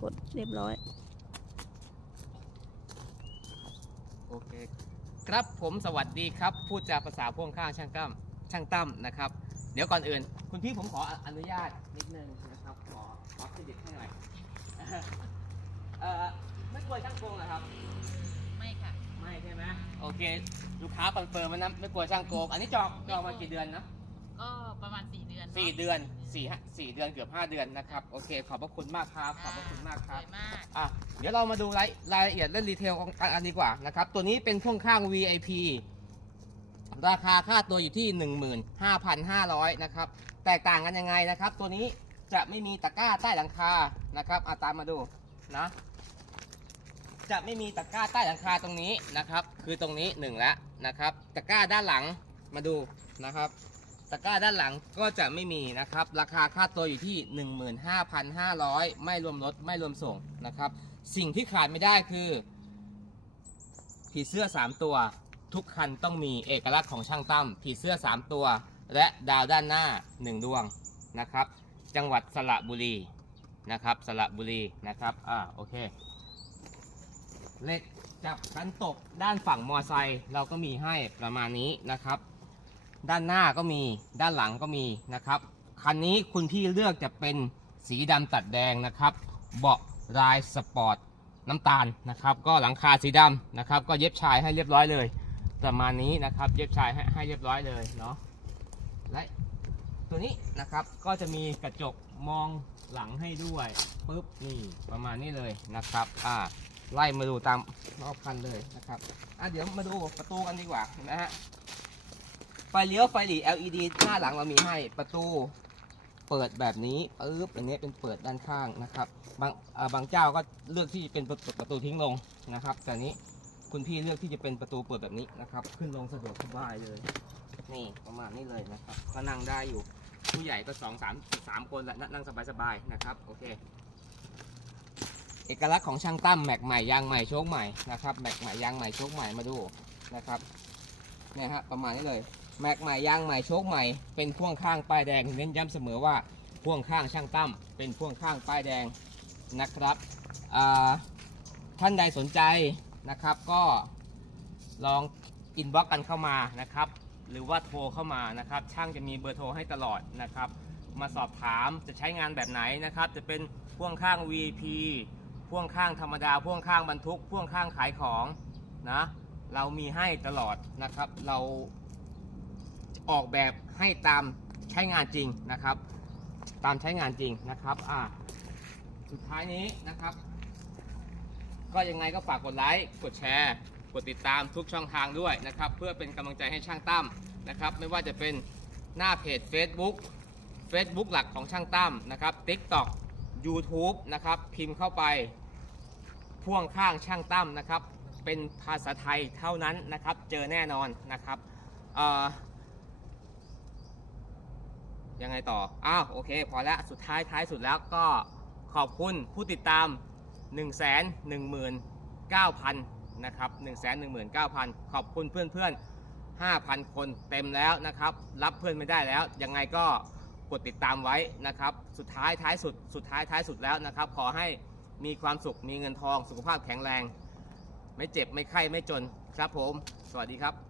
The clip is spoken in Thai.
กดเรียบร้อย โอเค ครับผมสวัสดีครับ พูดจาภาษาพ่วงข้างช่างตั้มช่างตั้มนะครับ เดี๋ยวก่อนอื่น คุณพี่ผมขออนุญาตนิดนึงนะครับ ขอขอเครดิตให้หน่อยเอ่อไม่กลัวช่างโกงเหรอครับ ไม่ค่ะ ไม่ใช่ไหมโอเค ลูกค้าคอนเฟิร์มมานะไม่กลัวช่างโกง อันนี้จองจองมากี่เดือนนะ ก็ประมาณ 4 เดือนสี่เดือนสี่ฮะสี่เดือนเกือบห้าเดือนนะครับโอเค ขอบพระคุณมากครับขอบพระคุณมากครับ สวยมาก อะเดี๋ยวเรามาดูรายรายละเอียดเรื่องดีเทลของกันดีกว่านะครับ ตัวนี้เป็นพ่วงข้าง VIP ราคาค่าตัวอยู่ที่ 15,500 นะครับ แตกต่างกันยังไงนะครับ ตัวนี้จะไม่มีตะกร้าใต้หลังคานะครับอาตามมาดูนะจะไม่มีตะกร้าใต้หลังคาตรงนี้นะครับ คือตรงนี้หนึ่งแล้วนะครับ ตะกร้าด้านหลังมาดูนะครับ ตะกร้าด้านหลังก็จะไม่มีนะครับ ราคาค่าตัวอยู่ที่ 15,500 ไม่รวมรถไม่รวมส่งนะครับ สิ่งที่ขาดไม่ได้คือผีเสื้อ 3 ตัว ทุกคันต้องมีเอกลักษณ์ของช่างตั้มผีเสื้อ 3 ตัว และดาวด้านหน้า 1 ดวงนะครับ จังหวัดสระบุรีนะครับสระบุรีนะครับอ่าโอเคเล็กจับกันตกด้านฝั่งมอไซค์เราก็มีให้ประมาณนี้นะครับ ด้านหน้าก็มีด้านหลังก็มีนะครับ คันนี้คุณพี่เลือกจะเป็นสีดำตัดแดงนะครับ เบาะลายสปอร์ตน้ำตาลนะครับ ก็หลังคาสีดำนะครับ ก็เย็บชายให้เรียบร้อยเลย ประมาณนี้นะครับ เย็บชายให้ให้เรียบร้อยเลยเนาะและตัวนี้นะครับก็จะมีกระจกมองหลังให้ด้วยปุ๊บนี่ประมาณนี้เลยนะครับอ่าไล่มาดูตามรอบคันเลยนะครับอะเดี๋ยวมาดูประตูกันดีกว่านะฮะ เลี้ยวไฟหลี LED หน้าหลังเรามีให้ประตู เปิดแบบนี้ปึ๊บอันนี้เป็นเปิดด้านข้างนะครับบางบางเจ้าก็เลือกที่จะเป็นประตูประตูทิ้งลงนะครับ แต่นี้คุณพี่เลือกที่จะเป็นประตูเปิดแบบนี้นะครับ ขึ้นลงสะดวกสบายเลย นี่ประมาณนี้เลยนะครับก็นั่งได้อยู่ผู้ใหญ่ก็สองสามสามคนแหละนั่งสบายๆนะครับโอเคเอกลักษณ์ของช่างตั้มแม็กใหม่ยางใหม่โชคใหม่นะครับแม็กใหม่ยางใหม่โชคใหม่มาดูนะครับเนี่ยฮะประมาณนี้เลย แม็กใหม่ยางใหม่โชคใหม่เป็นพ่วงข้างป้ายแดงเน้นย้ำเสมอว่าพ่วงข้างช่างตั้มเป็นพ่วงข้างป้ายแดงนะครับท่านใดสนใจนะครับก็ลองอินบ็อกกันเข้ามานะครับ หรือว่าโทรเข้ามานะครับ ช่างจะมีเบอร์โทรให้ตลอดนะครับ มาสอบถามจะใช้งานแบบไหนนะครับ จะเป็นพ่วงข้าง VP พ่วงข้างธรรมดา พ่วงข้างบรรทุก พ่วงข้างขายของนะเรามีให้ตลอดนะครับ เรา ออกแบบให้ตามใช้งานจริงนะครับ ตามใช้งานจริงนะครับอ่าสุดท้ายนี้นะครับ ก็ยังไงก็ฝากกดไลค์กดแชร์ กดติดตามทุกช่องทางด้วยนะครับ เพื่อเป็นกำลังใจให้ช่างตั้มนะครับ ไม่ว่าจะเป็นหน้าเพจ Facebook Facebook หลักของช่างตั้มนะครับ TikTok YouTube นะครับพิมพ์เข้าไปพ่วงข้างช่างตั้มนะครับ เป็นภาษาไทยเท่านั้นนะครับ เจอแน่นอนนะครับเอ่อ ยังไงต่อ อ้าว โอเค พอแล้วสุดท้ายท้ายสุดแล้วก็ขอบคุณผู้ติดตาม 1 1 9 0 0 0 นะครับ 1 1 9 0 0 0 ขอบคุณเพื่อนๆ 5,000 คนเต็มแล้วนะครับ รับเพื่อนไม่ได้แล้ว ยังไงก็กดติดตามไว้นะครับ สุดท้ายท้ายสุด สุดท้ายท้ายสุดแล้วนะครับ ขอให้มีความสุข มีเงินทอง สุขภาพแข็งแรง ไม่เจ็บ ไม่ไข้ ไม่จน ครับผม สวัสดีครับ